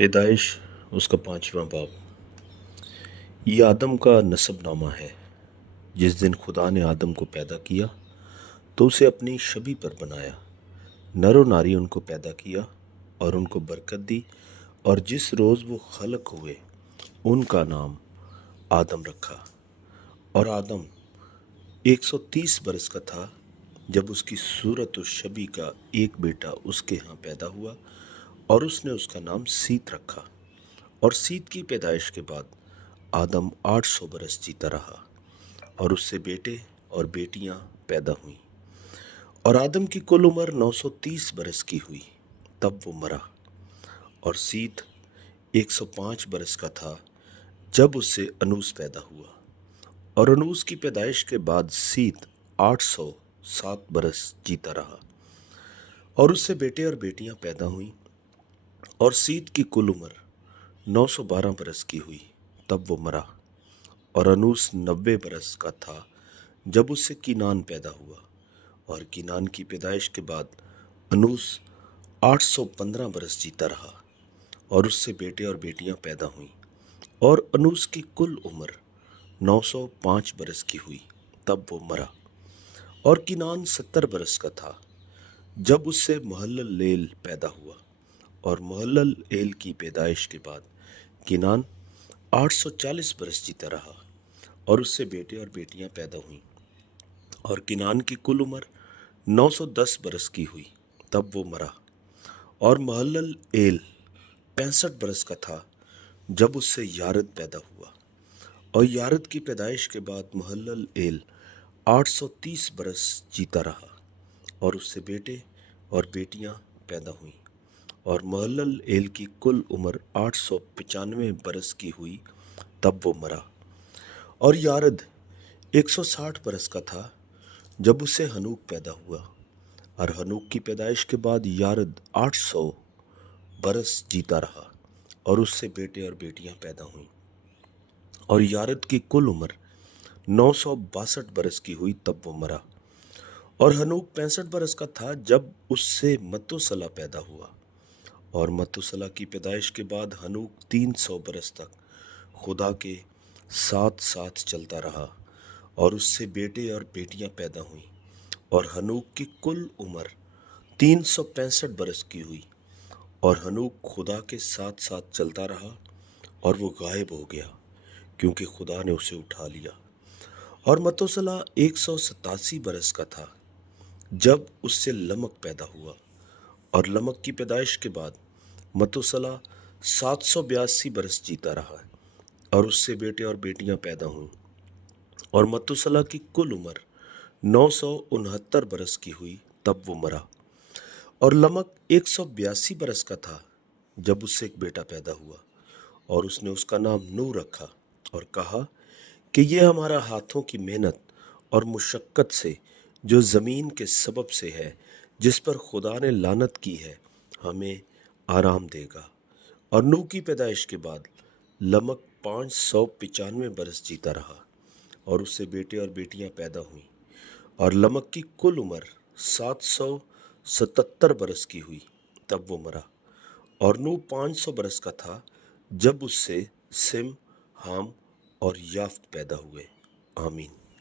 پیدائش اس کا 5واں باب۔ یہ آدم کا نسب نامہ ہے۔ جس دن خدا نے آدم کو پیدا کیا تو اسے اپنی شبیہ پر بنایا، نر و ناری ان کو پیدا کیا اور ان کو برکت دی، اور جس روز وہ خلق ہوئے ان کا نام آدم رکھا۔ اور آدم 130 برس کا تھا جب اس کی صورت و شبیہ کا ایک بیٹا اس کے ہاں پیدا ہوا، اور اس نے اس کا نام سیت رکھا۔ اور سیت کی پیدائش کے بعد آدم 800 برس جیتا رہا، اور اس سے بیٹے اور بیٹیاں پیدا ہوئیں۔ اور آدم کی کل عمر 930 برس کی ہوئی، تب وہ مرا۔ اور سیت 105 برس کا تھا جب اس سے انوس پیدا ہوا۔ اور انوس کی پیدائش کے بعد سیت 807 برس جیتا رہا، اور اس سے بیٹے اور بیٹیاں پیدا ہوئیں۔ اور سیت کی کل عمر 912 برس کی ہوئی، تب وہ مرا۔ اور انوس 90 برس کا تھا جب اس سے کینان پیدا ہوا۔ اور کینان کی پیدائش کے بعد انوس 815 برس جیتا رہا، اور اس سے بیٹے اور بیٹیاں پیدا ہوئیں۔ اور انوس کی کل عمر 905 برس کی ہوئی، تب وہ مرا۔ اور کینان 70 برس کا تھا جب اس سے مہللeel پیدا ہوا۔ اور مہللeel کی پیدائش کے بعد کینان 840 برس جیتا رہا، اور اس سے بیٹے اور بیٹیاں پیدا ہوئیں۔ اور کینان کی کل عمر 910 برس کی ہوئی، تب وہ مرا۔ اور مہللeel 65 برس کا تھا جب اس سے یارد پیدا ہوا۔ اور یارد کی پیدائش کے بعد مہللeel 830 برس جیتا رہا، اور اس سے بیٹے اور بیٹیاں پیدا ہوئیں۔ اور مہللeel کی کل عمر 895 برس کی ہوئی، تب وہ مرا۔ اور یارد 160 برس کا تھا جب اس سے ہنوک پیدا ہوا۔ اور ہنوک کی پیدائش کے بعد یارد 800 برس جیتا رہا، اور اس سے بیٹے اور بیٹیاں پیدا ہوئیں۔ اور یارد کی کل عمر 962 برس کی ہوئی، تب وہ مرا۔ اور ہنوک 65 برس کا تھا جب اس سے متوسلہ پیدا ہوا۔ اور متوسلہ کی پیدائش کے بعد ہنوک 300 برس تک خدا کے ساتھ ساتھ چلتا رہا، اور اس سے بیٹے اور بیٹیاں پیدا ہوئیں۔ اور ہنوک کی کل عمر 365 برس کی ہوئی۔ اور ہنوک خدا کے ساتھ ساتھ چلتا رہا، اور وہ غائب ہو گیا کیونکہ خدا نے اسے اٹھا لیا۔ اور متوسلہ 187 برس کا تھا جب اس سے لمک پیدا ہوا۔ اور لمک کی پیدائش کے بعد متوسلہ 782 برس جیتا رہا، اور اس سے بیٹے اور بیٹیاں پیدا ہوئیں۔ اور متوسلہ کی کل عمر 969 برس کی ہوئی، تب وہ مرا۔ اور لمک 182 برس کا تھا جب اس سے ایک بیٹا پیدا ہوا، اور اس نے اس کا نام نوح رکھا، اور کہا کہ یہ ہمارا ہاتھوں کی محنت اور مشقت سے جو زمین کے سبب سے ہے، جس پر خدا نے لعنت کی ہے، ہمیں آرام دے گا۔ اور نوح کی پیدائش کے بعد لمک 595 برس جیتا رہا، اور اس سے بیٹے اور بیٹیاں پیدا ہوئیں۔ اور لمک کی کل عمر 777 برس کی ہوئی، تب وہ مرا۔ اور نوح 500 برس کا تھا جب اس سے سم، حام اور یافت پیدا ہوئے۔ آمین۔